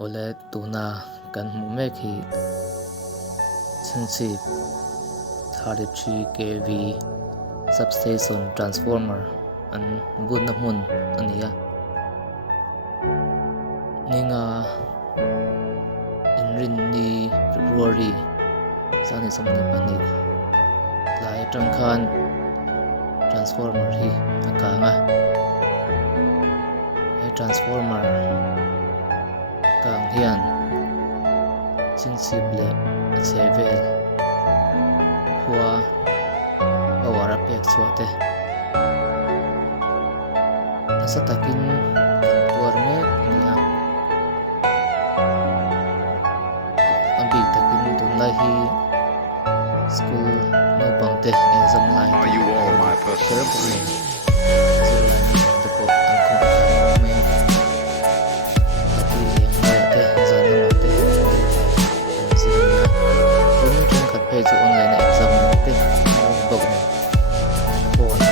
ole tuna kan hmu mek hi Chhingchhip 33 kV substation transformer an bun na hmun ania ninga inrin ni February sani somni pani lai tangkhan transformer hi akanga transformer kang hian Chhingchhip le chevel Khaw power pek chuate asa takin kan tuar mek nia ambi takin tunlai hi school no pangte exam line Are you all my personal friends? online exam te bok phone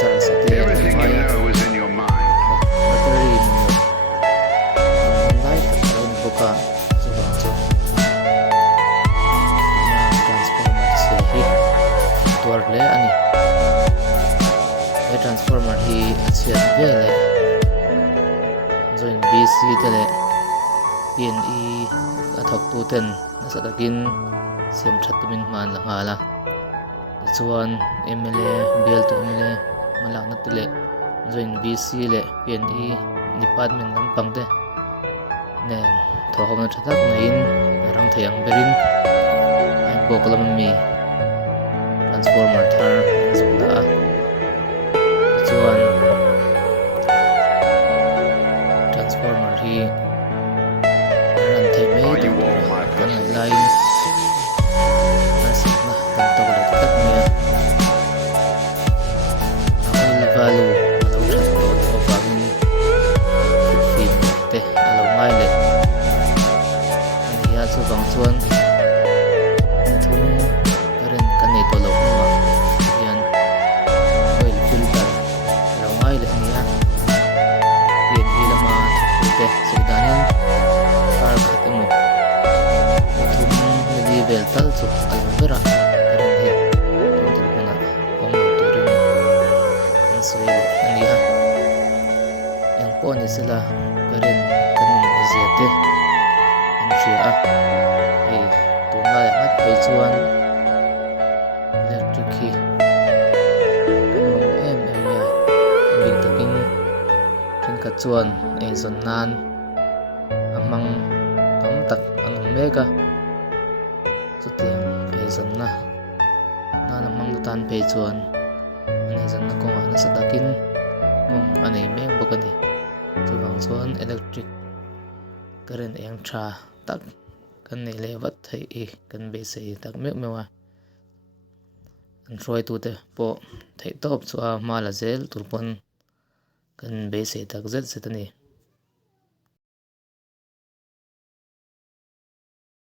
charge te Everything you know is in your mind. battery light on boka chuba chu transformer che hi tuar le ani transformer hi chiat ve le join bc te le pne athok tu ten nasadakin sem thatmin man la hala chuan mla bel to mla malak na tile join bc le pne department lampang te nen thohom na thatak nain rang theyang berin ai boklam mi transformer thar zula chuan transformer hi ran thei mai Are you all my kan personal laiin nasibna kan tawlo tak nia oil value alo that to vangin fin te alo ngai le ania chu bang chuan thun karen kan nei to lo ma hian oil filter alo ngai le ania yen hi lama te sudanin kar khatemu thum ni vel tal chu alvera karen hi tum huna ong turin an soil ania yang pon isila karen kan ziate kan ria e tunla ya ngat pe chuan electric hi kan em ya big taking thin ka chuan e zon nan amang tam tak anong mega chutiang pe zon na amang tan pe chuan ani zon na konga na sadakin ani mek bokani chuwang chuan electric current eng tha tak kan nei lewat thei e kan be sei tak mek mewa an roi tu te po thei top chu a mala zel turpon kan be sei tak zet setani